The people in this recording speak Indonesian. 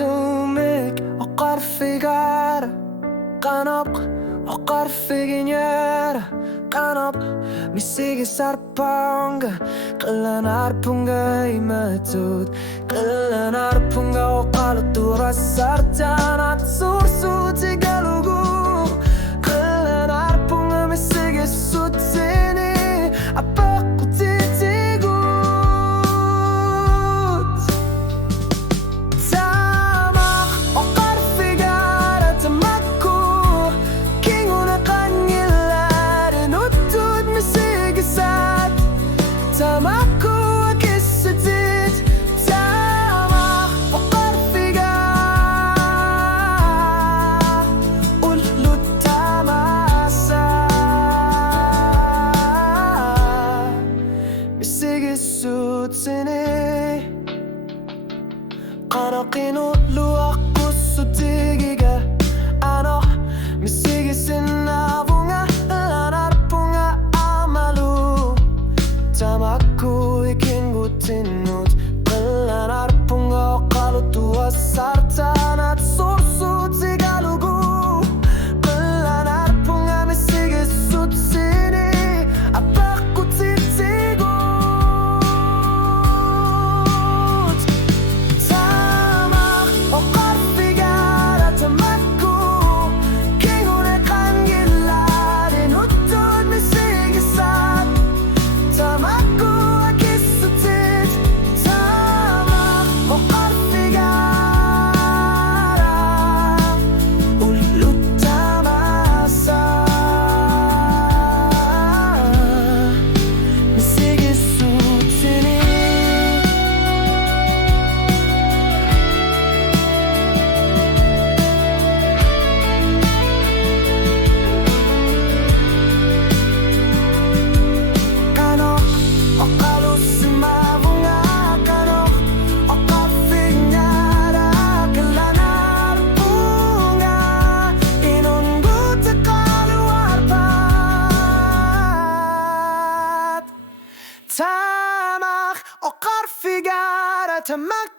sumik och qarfigar qanab och qarfiginyar qanab misigi sarpanga qalanar punga imatut qalanar punga oqalutura sartanat sursu tigalugu qalanar punga misigi sutini apaku titigut tamak oqarfigar tamakku kinguna qangilar nutut misigi sat tamakku akisatit tamak oqarfigar ulut tamasa misigi sutini qanaqinu luaqku sutigiga ano misigi sinavunga lanarpunga amalu tamakku ikingutinut qalanarpunga oqalutua sartanat sursu tigalugu qalanarpunga misigi sutsini apaku titigut tamak oqarfigar tamakku kingune qangilar nutut misigi sat tamakku akisatit tamak oqarfigar ulut tamasa misigi sutini kanok oqalusimavunga kanok oqarfinyara qalanar punga inungu taqaluarpat tamak oqarfigar tamak